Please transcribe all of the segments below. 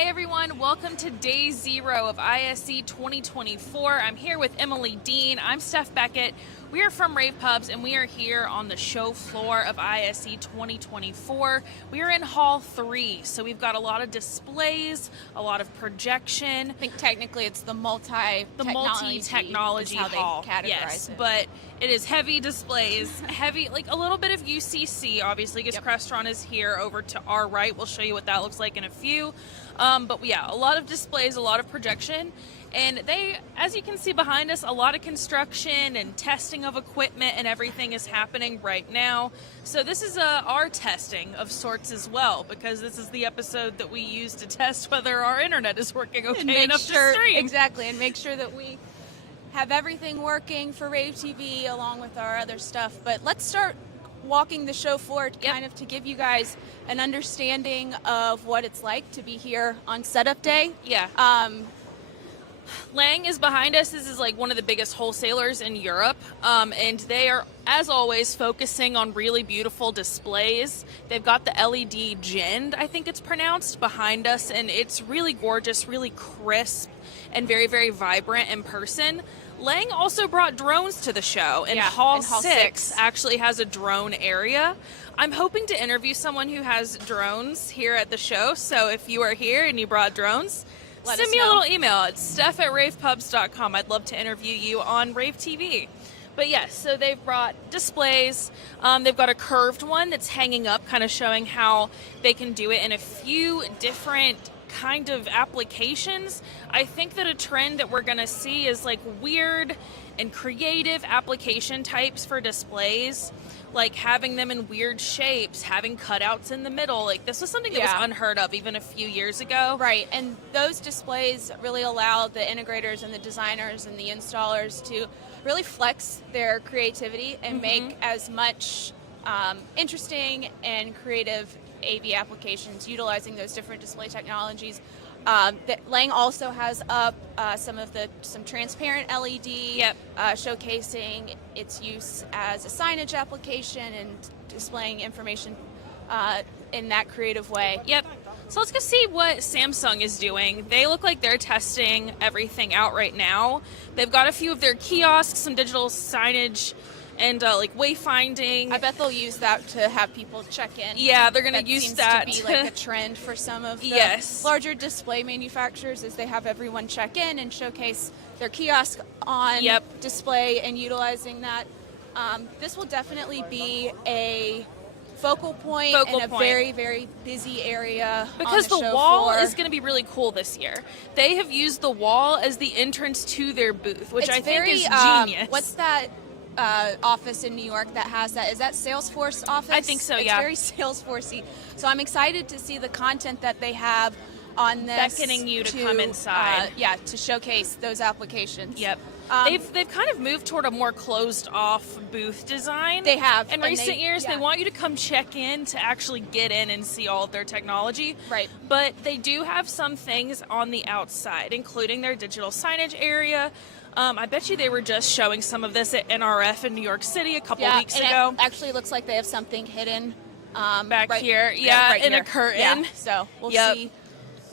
Hey everyone, welcome to day 0 of ISE 2024. I'm here with Emily Dean. I'm Steph Beckett. We are from rAVe Pubs and we are here on the show floor of ISE 2024. We are in Hall 3, so we've got a lot of displays, a lot of projection. I think technically it's the multi-technology hall. Yes, it. But it is heavy displays, heavy, like a little bit of UCC, obviously, because Crestron is here over to our right. We'll show you what that looks like in a few. But yeah, a lot of displays, a lot of projection. And they, as you can see behind us, a lot of construction and testing of equipment and everything is happening right now. So this is our testing of sorts as well, because this is the episode that we use to test whether our internet is working okay enough to stream. Exactly, and make sure that we have everything working for rAVe TV along with our other stuff. But let's start walking the show floor kind of to give you guys an understanding of what it's like to be here on setup day. Yeah. Lang is behind us. This is like one of the biggest wholesalers in Europe, and they are, as always, focusing on really beautiful displays. They've got the LED Gend, I think it's pronounced, behind us, and it's really gorgeous, really crisp, and very, very vibrant in person. Lang also brought drones to the show, and Hall 6 actually has a drone area. I'm hoping to interview someone who has drones here at the show, so if you are here and you brought drones, send me a little email. It's steph@ravepubs.com. I'd love to interview you on rAVe TV. But yes, so they've brought displays. They've got a curved one that's hanging up, kind of showing how they can do it in a few different kind of applications. I think that a trend that we're going to see is like weird and creative application types for displays, like having them in weird shapes, having cutouts in the middle. Like this was something that was unheard of even a few years ago. Right, and those displays really allow the integrators and the designers and the installers to really flex their creativity and make as much interesting and creative AV applications utilizing those different display technologies. Lang also has up some transparent LED showcasing its use as a signage application and displaying information in that creative way. Yep. So let's go see what Samsung is doing. They look like they're testing everything out right now. They've got a few of their kiosks, some digital signage, and like wayfinding. I bet they'll use that to have people check in. Yeah, they're going to use that. Seems to be like a trend for some of the larger display manufacturers, is they have everyone check in and showcase their kiosk on display and utilizing that. This will definitely be a focal point in a very, very busy area because on the wall is going to be really cool this year. They have used the wall as the entrance to their booth, which I think is genius. What's that office in New York that has that? Is that Salesforce office? I think so, it's very Salesforce-y. So I'm excited to see the content that they have on this. Beckoning you to come inside. To showcase those applications. Yep. They've kind of moved toward a more closed-off booth design. They have. In recent years, they want you to come check in to actually get in and see all of their technology. Right. But they do have some things on the outside, including their digital signage area. I bet you they were just showing some of this at NRF in New York City a couple weeks ago. It actually looks like they have something hidden back here. In a curtain. Yeah. So we'll see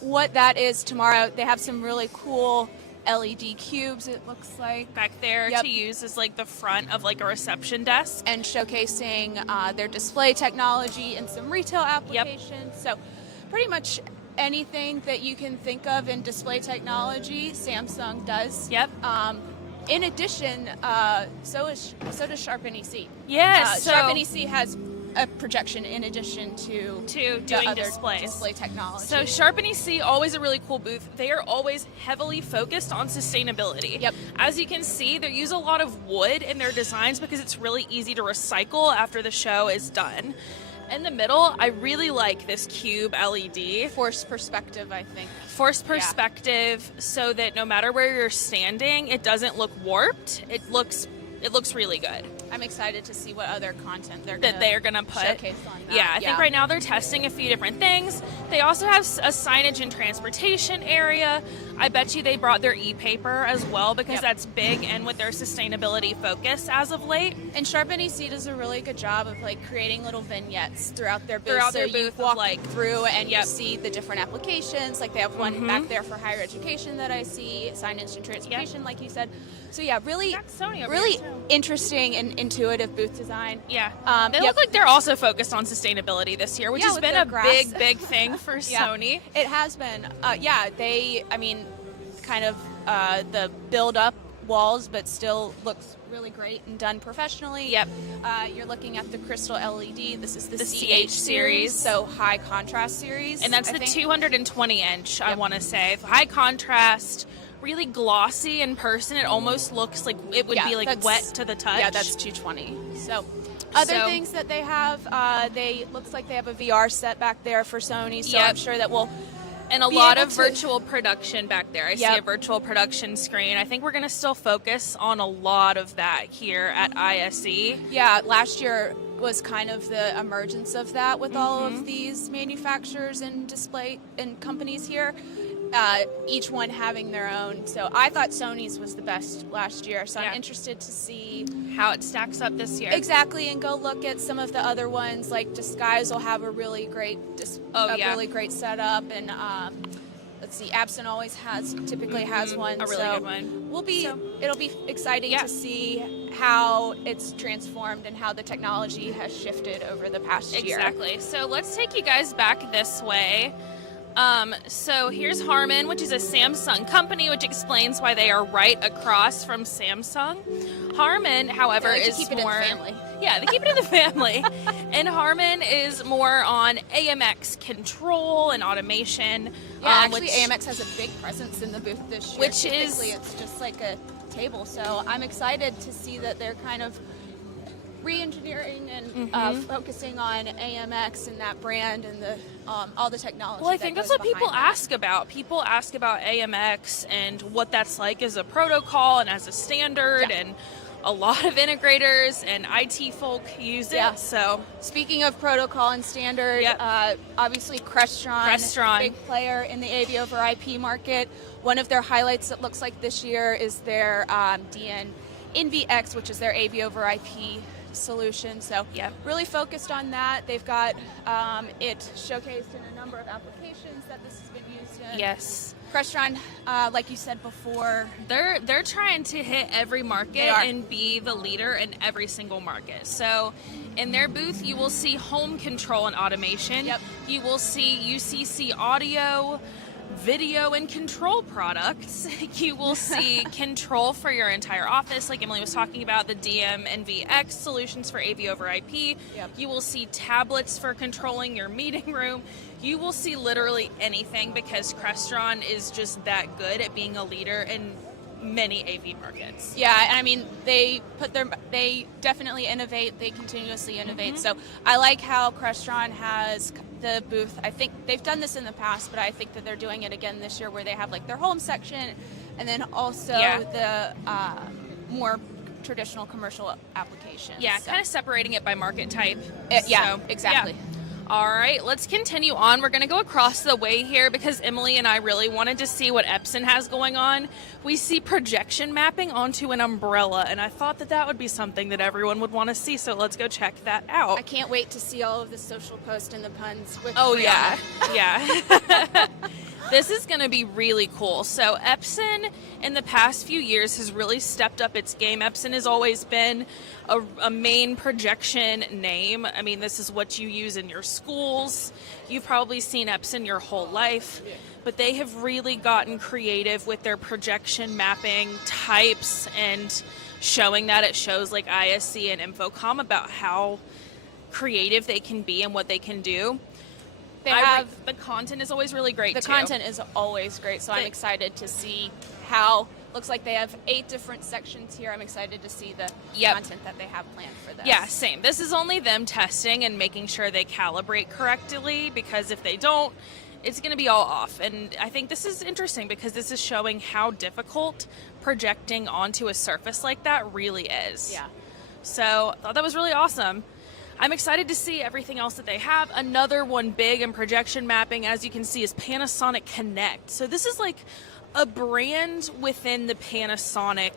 what that is tomorrow. They have some really cool LED cubes, it looks like, back there to use as like the front of like a reception desk, and showcasing their display technology and some retail applications. So pretty much anything that you can think of in display technology, Samsung does. In addition, so does Sharp NEC. Yes, Sharp NEC has a projection in addition to doing display technology. So Sharp NEC, always a really cool booth. They are always heavily focused on sustainability. Yep. As you can see, they use a lot of wood in their designs because it's really easy to recycle after the show is done. In the middle, I really like this cube LED. Forced perspective, I think. Forced perspective, so that no matter where you're standing, it doesn't look warped. It looks really good. I'm excited to see what other content they're gonna put. Showcase on that. Yeah, I think right now they're testing a few different things. They also have a signage and transportation area. I bet you they brought their e-paper as well, because that's big and with their sustainability focus as of late. And Sharp NEC does a really good job of like creating little vignettes throughout their booth. You walk through and you see the different applications. Like they have one back there for higher education that I see, signage and transportation, like you said. So yeah, really interesting and intuitive booth design. Yeah, they look like they're also focused on sustainability this year, which has been a big thing for Sony. It has been. Kind of the build-up walls, but still looks really great and done professionally. Yep. You're looking at the crystal LED. This is the CH series, so high contrast series. And that's the 220 inch, I want to say. High contrast, really glossy in person. It almost looks like it would be like wet to the touch. Yeah, that's 220. So other things that they have, looks like they have a VR set back there for Sony, so I'm sure that we'll and a lot of virtual production back there. I see a virtual production screen. I think we're going to still focus on a lot of that here at ISE. Yeah, last year was kind of the emergence of that with all of these manufacturers and display and companies here. Each one having their own. So I thought Sony's was the best last year. So I'm interested to see how it stacks up this year. Exactly, and go look at some of the other ones. Like Disguise will have a really great, really great setup. And let's see, Absent always typically has one. A really good one. It'll be exciting to see how it's transformed and how the technology has shifted over the past year. Exactly. So let's take you guys back this way. So here's Harman, which is a Samsung company, which explains why they are right across from Samsung. Harman, however, is keep it more... in the family. Yeah, they keep it in the family. And Harman is more on AMX control and automation. Yeah, actually AMX has a big presence in the booth this year. Which Typically, it's just like a table. So I'm excited to see that they're kind of re-engineering and focusing on AMX and that brand and the all the technology. Well, I think that's what people ask about. People ask about AMX and what that's like as a protocol and as a standard, and a lot of integrators and IT folk use it. So speaking of protocol and standard, obviously Crestron, big player in the AV over IP market. One of their highlights, it looks like this year, is their DN NVX, which is their AV over IP solution. So really focused on that. They've got it showcased in a number of applications that this has been used in. Yes. Crestron, like you said before, they're trying to hit every market and be the leader in every single market. So in their booth, you will see home control and automation. You will see UCC audio, video and control products. You will see control for your entire office, like Emily was talking about, the DM NVX solutions for AV over IP. You will see tablets for controlling your meeting room. You will see literally anything, because Crestron is just that good at being a leader in many AV markets. Yeah, and I mean, they definitely innovate. They continuously innovate. So I like how Crestron has the booth. I think they've done this in the past, but I think that they're doing it again this year, where they have like their home section, and then also the more traditional commercial applications. Yeah, kind of separating it by market type. Exactly. Yeah. All right, let's continue on. We're going to go across the way here because Emily and I really wanted to see what Epson has going on. We see projection mapping onto an umbrella, and I thought that would be something that everyone would want to see, so let's go check that out. I can't wait to see all of the social posts and the puns. With yeah. This is going to be really cool. So Epson, in the past few years, has really stepped up its game. Epson has always been a main projection name. I mean, this is what you use in your schools. You've probably seen Epson your whole life. But they have really gotten creative with their projection mapping types and showing that at shows like ISC and Infocom about how creative they can be and what they can do. The content is always really great, The content is always great, so I'm excited to see how... Looks like they have 8 different sections here. I'm excited to see the content that they have planned for this. Yeah, same. This is only them testing and making sure they calibrate correctly, because if they don't, it's going to be all off. And I think this is interesting because this is showing how difficult projecting onto a surface like that really is. Yeah. So I thought that was really awesome. I'm excited to see everything else that they have. Another one big in projection mapping, as you can see, is Panasonic Connect. So this is like a brand within the Panasonic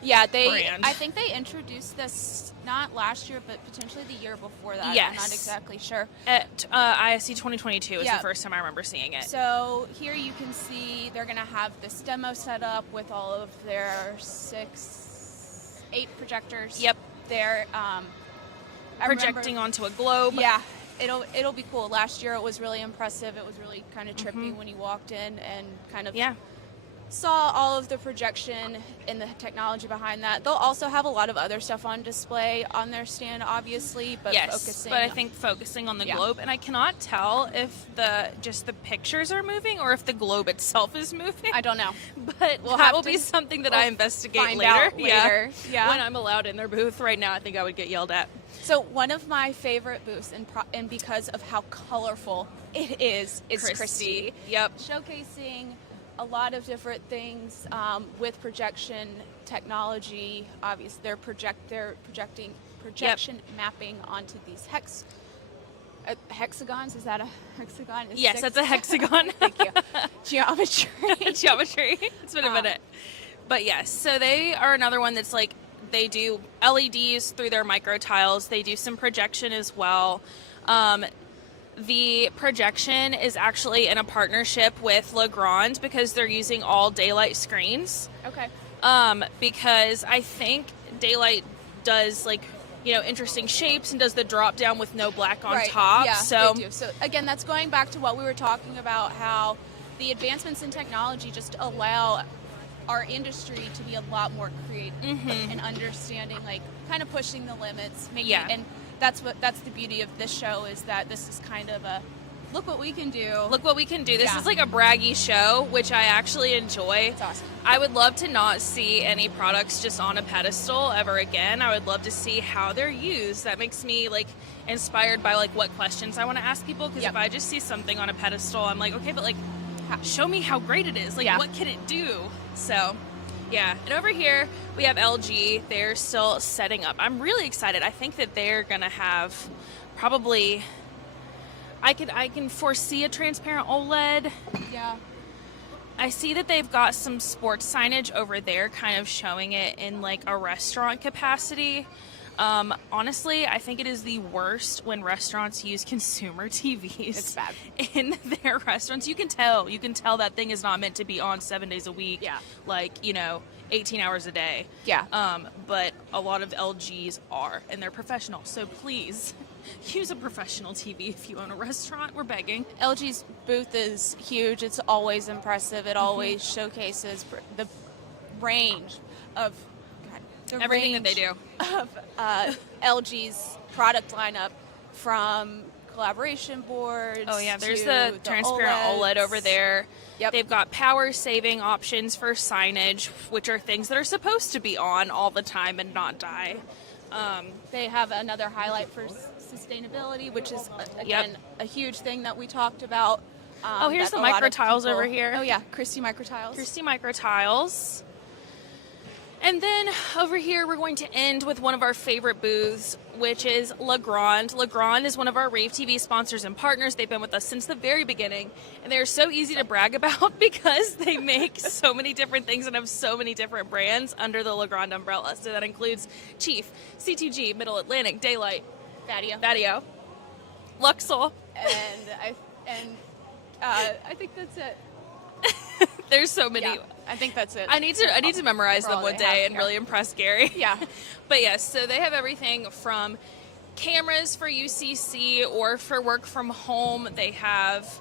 brand. I think they introduced this not last year, but potentially the year before that. Yes. I'm not exactly sure. At ISC 2022 is the first time I remember seeing it. So here you can see they're going to have this demo set up with all of their 8 projectors. Yep. They're projecting onto a globe. Yeah. It'll be cool. Last year it was really impressive. It was really kind of trippy when you walked in and kind of saw all of the projection and the technology behind that. They'll also have a lot of other stuff on display on their stand, obviously, but I think focusing on the globe, and I cannot tell if the pictures are moving or if the globe itself is moving. I don't know, but that will be something that I investigate later. Yeah, when I'm allowed in their booth. Right now, I think I would get yelled at. So one of my favorite booths, and because of how colorful it is Christie. Yep, showcasing a lot of different things with projection technology. Obviously, they're projecting projection mapping onto these hexagons. Is that a hexagon? Yes, that's a hexagon. Thank you. Geometry. It's been a minute. But yes, so they are another one that's like, they do LEDs through their micro tiles. They do some projection as well. The projection is actually in a partnership with Legrand because they're using all daylight screens. Okay. Because I think daylight does interesting shapes and does the drop down with no black on top. Yeah, so they do. So again, that's going back to what we were talking about, how the advancements in technology just allow our industry to be a lot more creative and understanding, kind of pushing the limits. And that's the beauty of this show, is that this is kind of a look what we can do. Look what we can do. This is like a braggy show, which I actually enjoy. It's awesome. I would love to not see any products just on a pedestal ever again. I would love to see how they're used. That makes me inspired by what questions I want to ask people, because if I just see something on a pedestal, I'm like, okay, but show me how great it is. What can it do? So, yeah. And over here, we have LG. They're still setting up. I'm really excited. I think that they're going to have probably... I can foresee a transparent OLED. Yeah. I see that they've got some sports signage over there kind of showing it in a restaurant capacity. Honestly, I think it is the worst when restaurants use consumer TVs. It's bad. In their restaurants. You can tell that thing is not meant to be on 7 days a week. Yeah. 18 hours a day. Yeah. But a lot of LGs are, and they're professional. So please use a professional TV if you own a restaurant. We're begging. LG's booth is huge. It's always impressive. It always showcases the range of everything that they do. Of LG's product lineup, from collaboration boards. Oh yeah, there's the transparent OLED over there. Yep. They've got power saving options for signage, which are things that are supposed to be on all the time and not die. They have another highlight for sustainability, which is again a huge thing that we talked about. Here's the micro tiles over here. Oh yeah, Christie micro tiles. Christie micro tiles. And then over here, we're going to end with one of our favorite booths, which is Legrand. Legrand is one of our rAVe TV sponsors and partners. They've been with us since the very beginning, and they're so easy to brag about because they make so many different things and have so many different brands under the Legrand umbrella. So that includes Chief, C2G, Middle Atlantic, Daylight, Vadio, Luxol, and I think that's it. There's so many. Yeah, I think that's it. I need to memorize them one day and really impress Gary. Yeah. But yes, so they have everything from cameras for UCC or for work from home. They have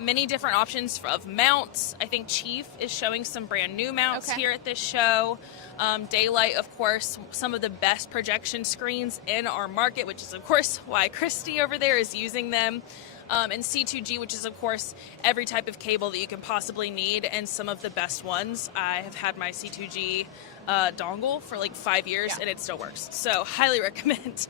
many different options of mounts. I think Chief is showing some brand new mounts here at this show. Daylight, of course, some of the best projection screens in our market, which is, of course, why Christy over there is using them. And C2G, which is, of course, every type of cable that you can possibly need, and some of the best ones. I have had my C2G dongle for 5 years, and it still works. So, highly recommend.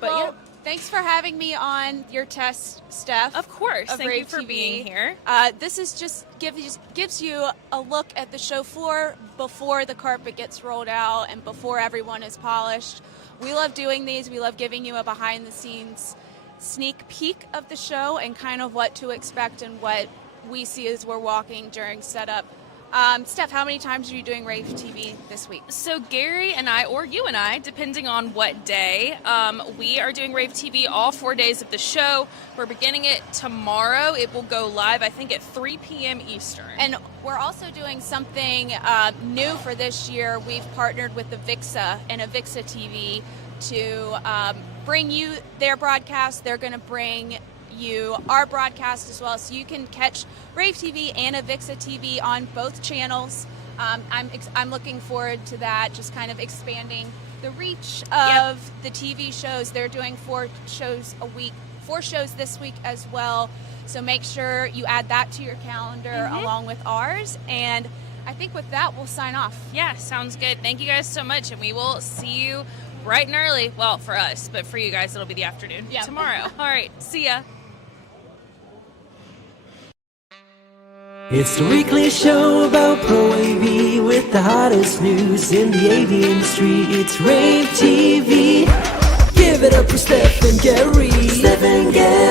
But thanks for having me on your test, Steph. Of course. Thank you for TV. being here. This is just gives you a look at the show floor before the carpet gets rolled out and before everyone is polished. we love doing these. We love giving you a behind-the-scenes sneak peek of the show and kind of what to expect and what we see as we're walking during setup. Steph, how many times are you doing rAVe TV this week? So Gary and I, or you and I, depending on what day, we are doing rAVe TV all 4 days of the show. We're beginning it tomorrow. It will go live, I think, at 3 p.m. Eastern. And we're also doing something new for this year. We've partnered with the VIXA and VIXA TV to bring you their broadcast. They're going to bring you our broadcast as well, so you can catch rAVe TV and VIXA TV on both channels. I'm looking forward to that, just kind of expanding the reach of the TV shows. They're doing 4 shows a week, 4 shows this week as well, so make sure you add that to your calendar along with ours. And I think with that, we'll sign off. Yeah, sounds good. Thank you guys so much, and we will see you bright and early. Well, for us, but for you guys, it'll be the afternoon tomorrow. All right, see ya. It's the weekly show about Pro AV with the hottest news in the AV industry. It's rAVe TV. Give it up for Steph and Gary. Steph and Gary.